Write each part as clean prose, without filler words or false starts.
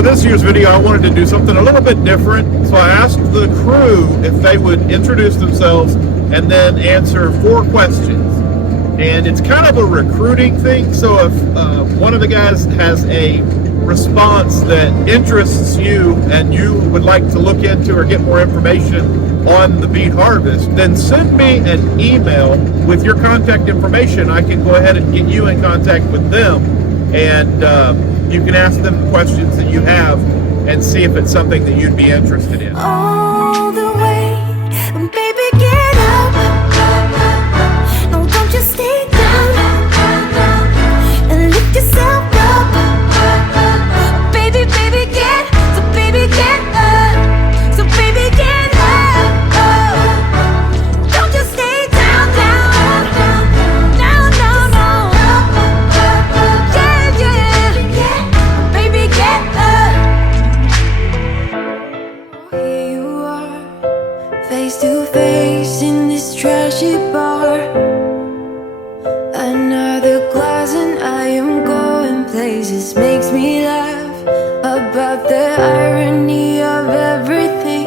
for this year's video, I wanted to do something a little bit different. So I asked the crew if they would introduce themselves and then answer 4 questions. And it's kind of a recruiting thing. So if one of the guys has a response that interests you and you would like to look into or get more information on the Beet Harvest, then send me an email with your contact information. I can go ahead and get you in contact with them, and you can ask them questions that you have and see if it's something that you'd be interested in. All the way, baby, get up. No, don't just stay down and lift yourself up. Baby, baby, get up. So baby, get up. Don't just stay down. No. Yeah. Baby, get up. Here you are, face to face in this trashy bar. Another glass and I am going places. Makes me laugh about the irony of everything.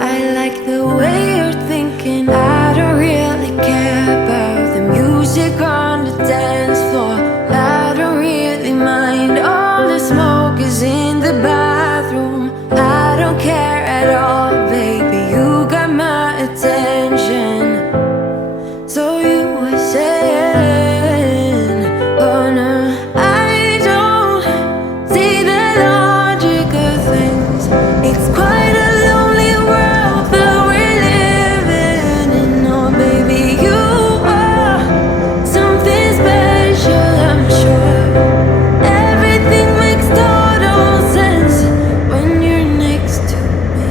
I like the way you're thinking. I don't really care about the music on the dance floor. I don't really mind all the smoke is in the bathroom. I don't care at all, baby. You got my attention. So you were saying, oh no, I don't see the logic of things. It's quite a lonely world that we're living in. Oh baby, you are something special, I'm sure. Everything makes total sense when you're next to me.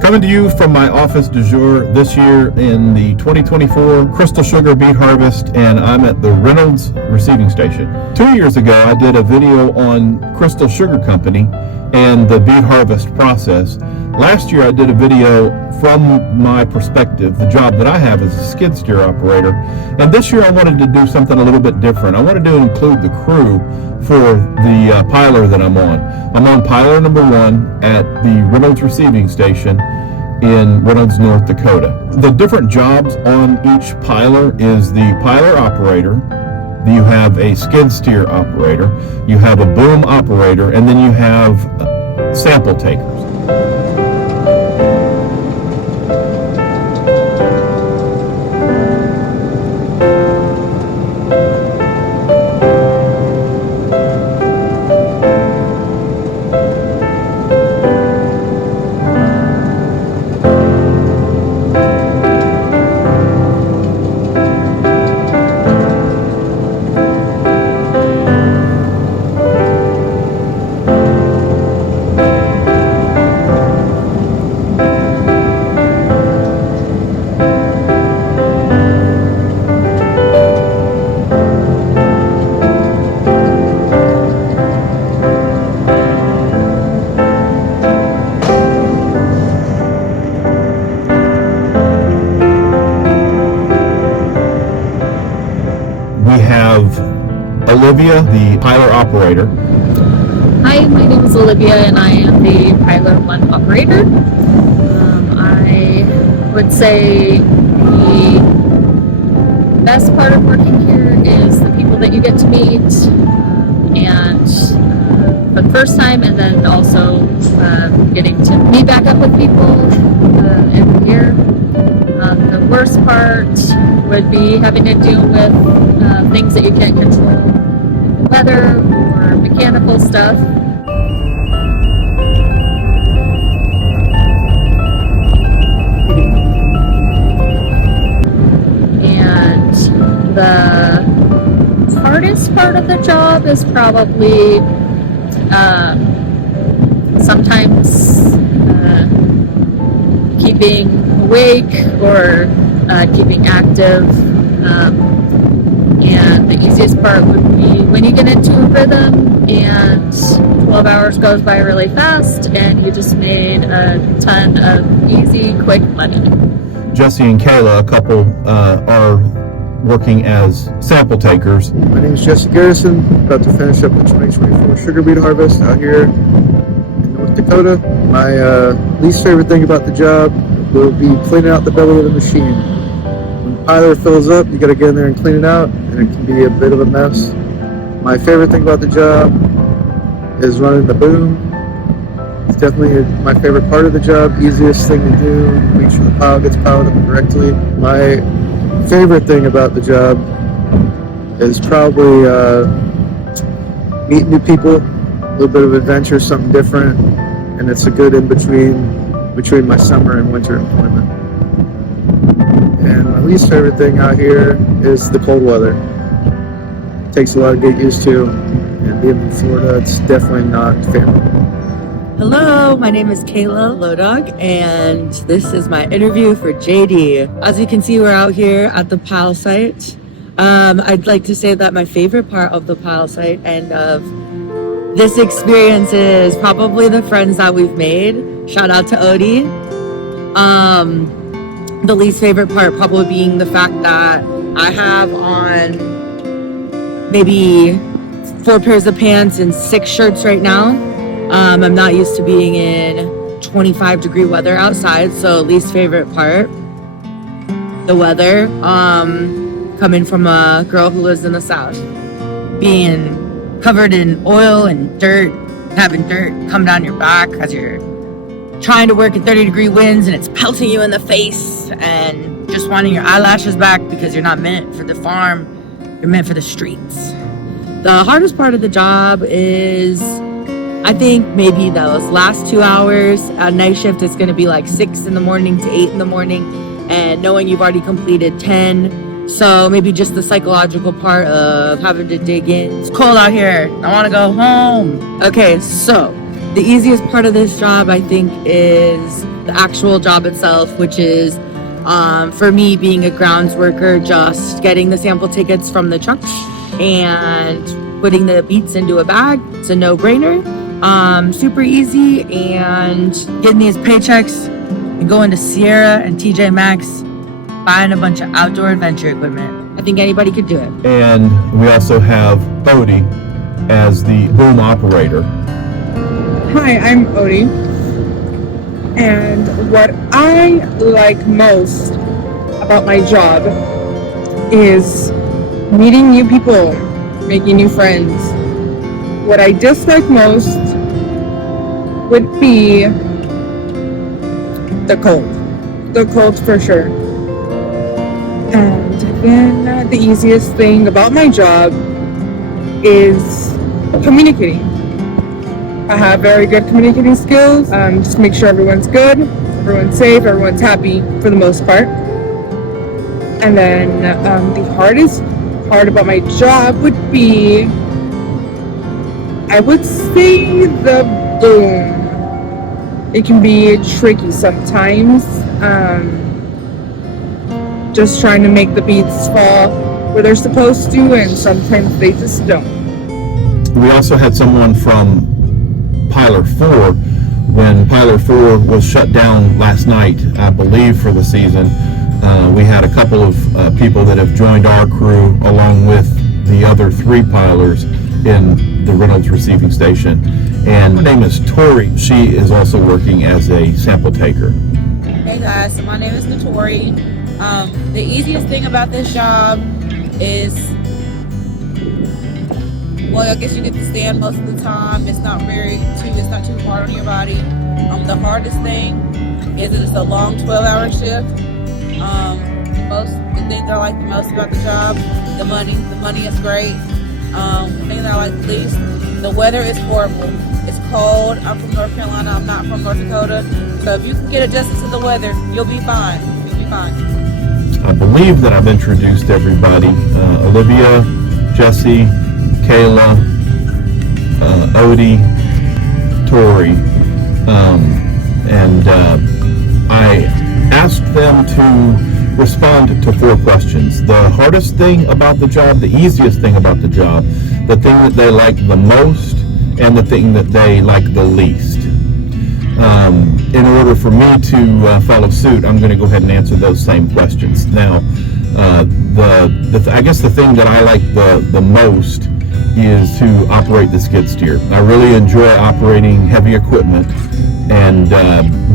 Coming to you from my office du jour this year in the 2024 Crystal Sugar Beet Harvest, and I'm at the Reynolds receiving station. 2 years ago, I did a video on Crystal Sugar Company and the Beet Harvest process. Last year, I did a video from my perspective, the job that I have as a skid steer operator. And this year, I wanted to do something a little bit different. I wanted to include the crew for the piler that I'm on. I'm on piler number 1 at the Reynolds receiving station in Reynolds, North Dakota. The different jobs on each piler is the piler operator, you have a skid steer operator, you have a boom operator, and then you have sample takers. Olivia, the piler operator. Hi, my name is Olivia and I am the piler 1 operator. I would say the best part of working here is the people that you get to meet and for the first time, and then also getting to meet back up with people every year. The worst part would be having to deal with things that you can't control, weather or mechanical stuff. And the hardest part of the job is probably sometimes keeping awake or keeping active. And the easiest part would be when you get into a rhythm and 12 hours goes by really fast and you just made a ton of easy, quick money. Jesse and Kayla, a couple, are working as sample takers. My name is Jesse Garrison, about to finish up the 2024 sugar beet harvest out here in North Dakota. My least favorite thing about the job will be cleaning out the belly of the machine. When the piler fills up, you gotta get in there and clean it out, and it can be a bit of a mess. My favorite thing about the job is running the boom. It's definitely my favorite part of the job, easiest thing to do, make sure the pile gets piled up correctly. My favorite thing about the job is probably meeting new people, a little bit of adventure, something different, and it's a good in-between my summer and winter employment. And my least favorite thing out here is the cold weather. It takes a lot to get used to, and being in Florida, it's definitely not family. Hello, my name is Kayla Lodog, and this is my interview for JD. As you can see, we're out here at the pile site. I'd like to say that my favorite part of the pile site and of this experience is probably the friends that we've made. Shout out to Odie. The least favorite part probably being the fact that I have on maybe 4 pairs of pants and 6 shirts right now. I'm not used to being in 25-degree weather outside, so least favorite part, the weather. Coming from a girl who lives in the South, being covered in oil and dirt, having dirt come down your back as you're trying to work in 30-degree winds and it's pelting you in the face, and just wanting your eyelashes back because you're not meant for the farm, you're meant for the streets. The hardest part of the job is, I think, maybe those last 2 hours. At night shift, it's going to be like 6 in the morning to 8 in the morning, and knowing you've already completed 10. So maybe just the psychological part of having to dig in. It's cold out here. I want to go home. Okay, so the easiest part of this job, I think, is the actual job itself, which is, for me, being a grounds worker, just getting the sample tickets from the truck and putting the beets into a bag. It's a no-brainer. Super easy, and getting these paychecks and going to Sierra and TJ Maxx, buying a bunch of outdoor adventure equipment. I think anybody could do it. And we also have Odie as the boom operator. Hi, I'm Odie, and what I like most about my job is meeting new people, making new friends. What I dislike most would be the cold for sure. And then the easiest thing about my job is communicating. I have very good communicating skills. Just make sure everyone's good, everyone's safe, everyone's happy for the most part. And then the hardest part about my job would be, I would say, the boom. It can be tricky sometimes. Just trying to make the beets fall where they're supposed to, and sometimes they just don't. We also had someone from Piler 4 when Piler 4 was shut down last night, I believe, for the season. We had a couple of people that have joined our crew along with the other 3 pilers in the Reynolds receiving station. And her name is Tori. She is also working as a sample taker. Hey guys, so my name is Tori. The easiest thing about this job is, well, I guess you get to stand most of the time. It's not too hard on your body. The hardest thing is that it's a long 12-hour shift. The things that I like the most about the job, the money is great. The thing that I like the least, the weather is horrible. It's cold. I'm from North Carolina. I'm not from North Dakota. So if you can get adjusted to the weather, you'll be fine. I believe that I've introduced everybody. Olivia, Jesse, Kayla, Odie, Tori, and I asked them to respond to 4 questions. The hardest thing about the job, the easiest thing about the job, the thing that they like the most, and the thing that they like the least. In order for me to follow suit, I'm going to go ahead and answer those same questions. Now, I guess the thing that I like the most is to operate the skid steer. I really enjoy operating heavy equipment, and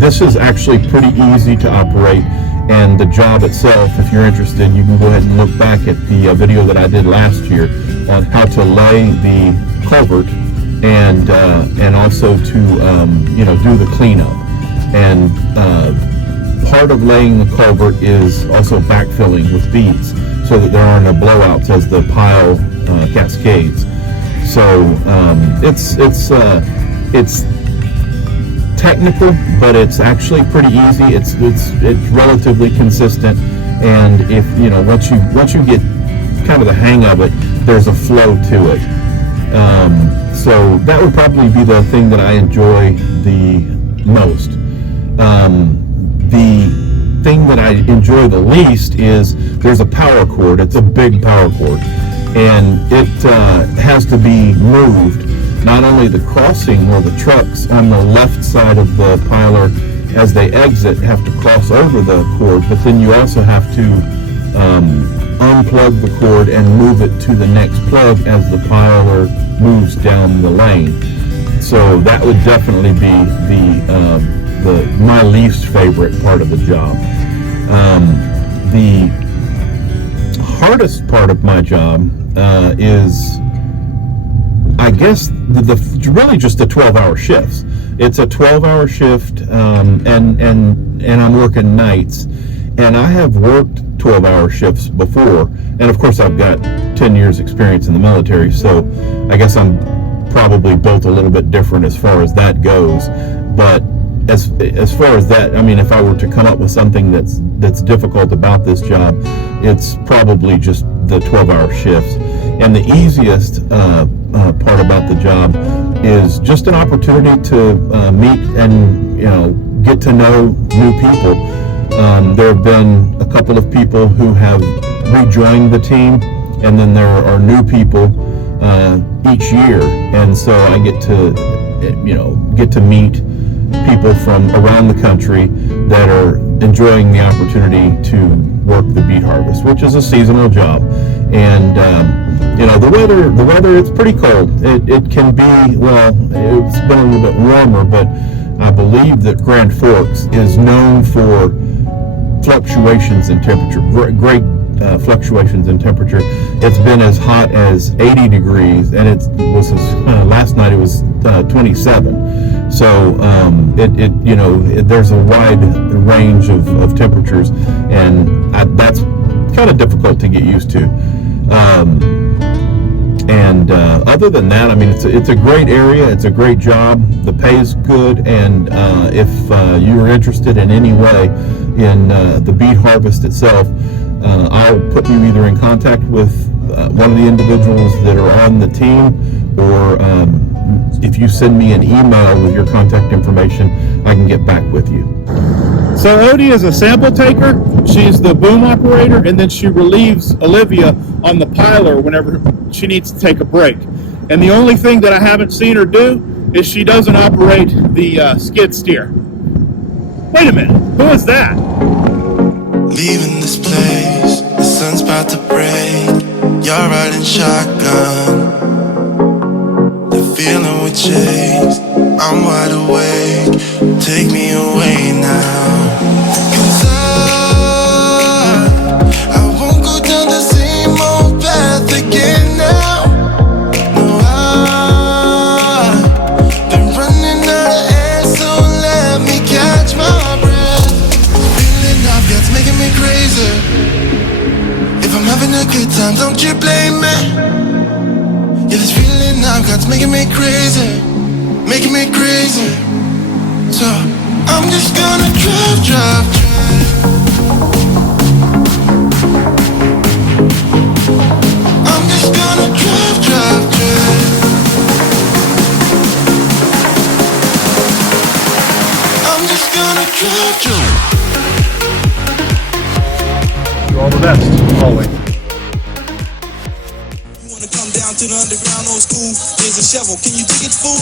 this is actually pretty easy to operate. And the job itself, if you're interested, you can go ahead and look back at the video that I did last year on how to lay the culvert and also to do the cleanup. And part of laying the culvert is also backfilling with beets so that there are no blowouts as the pile cascades. So it's technical, but it's actually pretty easy. It's relatively consistent, and if once you get kind of the hang of it, there's a flow to it. So that would probably be the thing that I enjoy the most. The thing that I enjoy the least is there's a power cord. It's a big power cord, and it has to be moved. Not only the crossing where the trucks on the left side of the piler as they exit have to cross over the cord, but then you also have to unplug the cord and move it to the next plug as the piler moves down the lane. So that would definitely be my least favorite part of the job. The hardest part of my job is, I guess, really just the 12-hour shifts. It's a 12-hour shift, and I'm working nights, and I have worked 12-hour shifts before, and of course I've got 10 years experience in the military, so I guess I'm probably built a little bit different as far as that goes. But as far as that, I mean, if I were to come up with something that's difficult about this job, it's probably just the 12-hour shifts. And the easiest part about the job is just an opportunity to meet and get to know new people. There have been a couple of people who have rejoined the team, and then there are new people each year, and so I get to meet people from around the country that are enjoying the opportunity to work the beet harvest, which is a seasonal job. And the weather, it's pretty cold. It can be, well, it's been a little bit warmer, but I believe that Grand Forks is known for fluctuations in temperature, great fluctuations in temperature. It's been as hot as 80 degrees, and it was last night it was 27. So there's a wide range of temperatures, and that's kind of difficult to get used to. Other than that, I mean, it's a great area. It's a great job. The pay is good, and if you're interested in any way in the beet harvest itself, I'll put you either in contact with one of the individuals that are on the team, or if you send me an email with your contact information, I can get back with you. So Odie is a sample taker. She's the boom operator, and then she relieves Olivia on the piler whenever she needs to take a break. And the only thing that I haven't seen her do is she doesn't operate the skid steer. Wait a minute, who is that? Leaving this place, the sun's about to break. You're riding shotgun. The feeling we chase, I'm wide awake. Take me away now. 'Cause I won't go down the same old path again now. No, I've been running out of air, so let me catch my breath. Feeling I've got's making me crazy. If I'm having a good time, don't you blame me. Yeah, this feeling I've got's making me crazy, making me crazy. So I'm just gonna drive. I'm just gonna drive. I'm just gonna drive. You all the best, always. You wanna come down to the underground old school? Here's a shovel, can you dig it, fool?